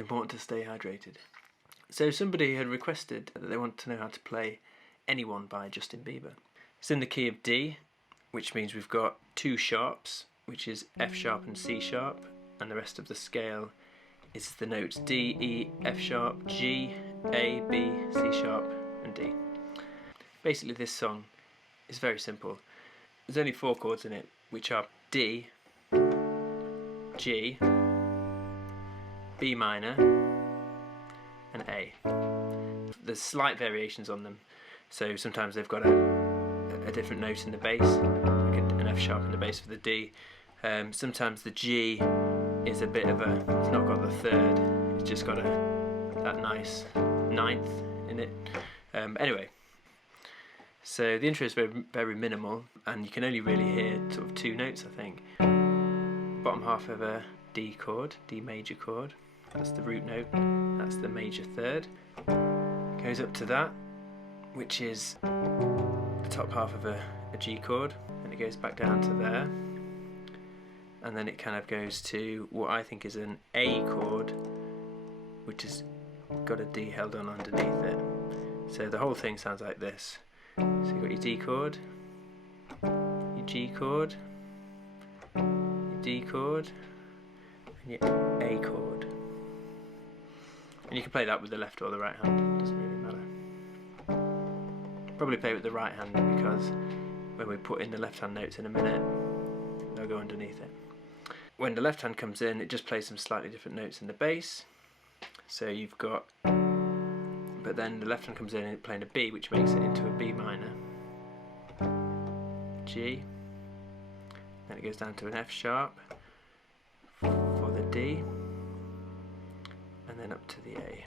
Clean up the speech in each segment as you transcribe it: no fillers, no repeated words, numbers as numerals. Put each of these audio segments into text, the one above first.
important to stay hydrated. So somebody had requested that they want to know how to play Anyone by Justin Bieber. It's in the key of D, which means we've got two sharps, which is F sharp and C sharp, and the rest of the scale is the notes D, E, F sharp, G, A, B, C sharp and D. Basically this song is very simple. There's only 4 chords in it, which are D, G, B minor and A. There's slight variations on them, so sometimes they've got a different note in the bass, like an F sharp in the bass for the D. Sometimes the G is a bit of a, it's not got the third, it's just got that nice ninth in it. Anyway, so the intro is very minimal, and you can only really hear sort of 2 notes, I think. Bottom half of a D chord, D major chord, that's the root note, that's the major third. Goes up to that, which is the top half of a G chord, and it goes back down to there, and then it kind of goes to what I think is an A chord, which has got a D held on underneath it. So the whole thing sounds like this. So you've got your D chord, your G chord, your D chord, and your A chord. And you can play that with the left or the right hand, doesn't really matter. Probably play with the right hand because when we put in the left hand notes in a minute, they'll go underneath it. When the left hand comes in, it just plays some slightly different notes in the bass. So you've got, but then the left hand comes in and it's playing a B, which makes it into a B minor, G, then it goes down to an F sharp for the D, and then up to the A.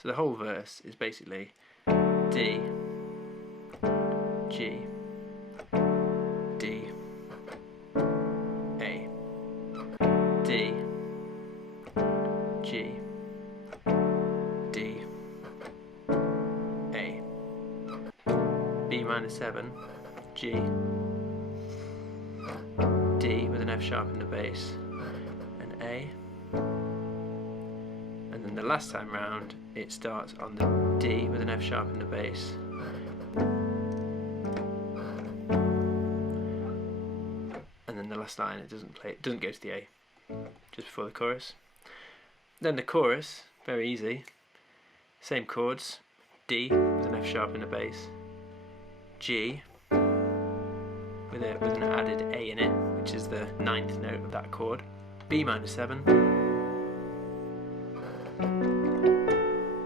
So the whole verse is basically D, G, D, A, D, G, D, A, B minor 7, G, D with an F sharp in the bass, and A, and then the last time round it starts on the D with an F sharp in the bass, and then the last line it doesn't go to the A, just before the chorus. Then the chorus, very easy, same chords, D with an F sharp in the bass, G with an added A in it, which is the 9th note of that chord, B minor 7,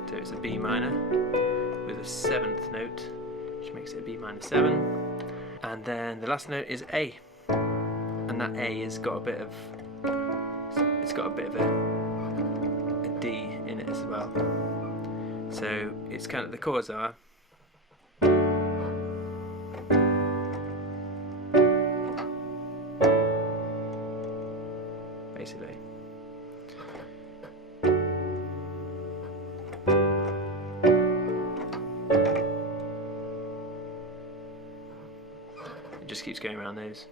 so it's a B minor with a 7th note, which makes it a B minor 7, and then the last note is A, and that A has got a bit of, a D in it as well. So it's kind of, the chords are basically it just keeps going around those.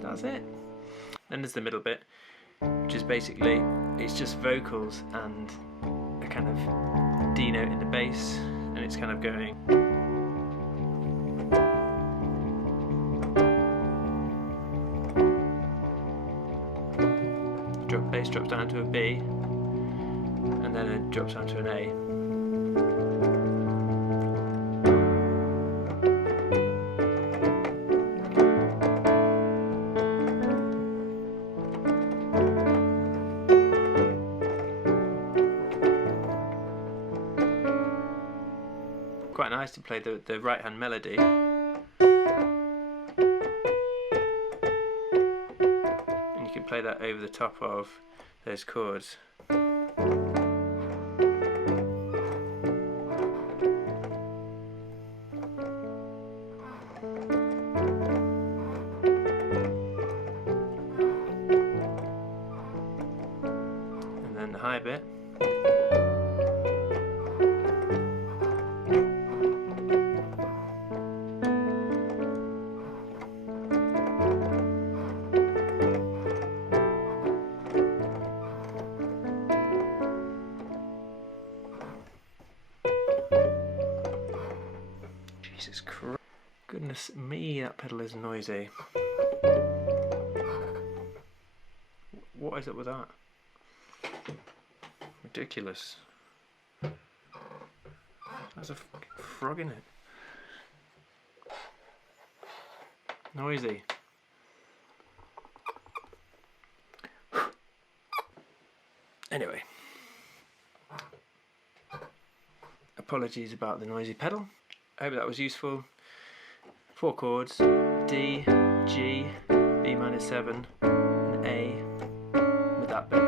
That's it. Then there's the middle bit, which is basically, it's just vocals and a kind of D note in the bass, and it's kind of going. Bass drops down to a B, and then it drops down to an A. Quite nice to play the right hand melody. And you can play that over the top of those chords. Goodness me, that pedal is noisy. What is it with that? Ridiculous. There's a frog in it. Noisy. Anyway. Apologies about the noisy pedal. I hope that was useful. 4 chords: D, G, B minor 7, and A with that bit.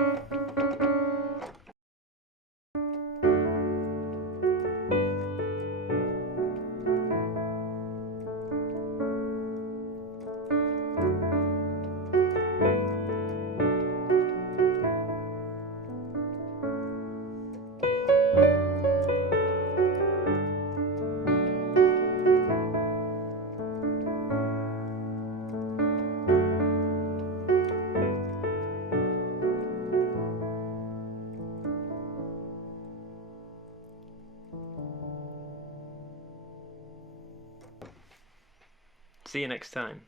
See you next time.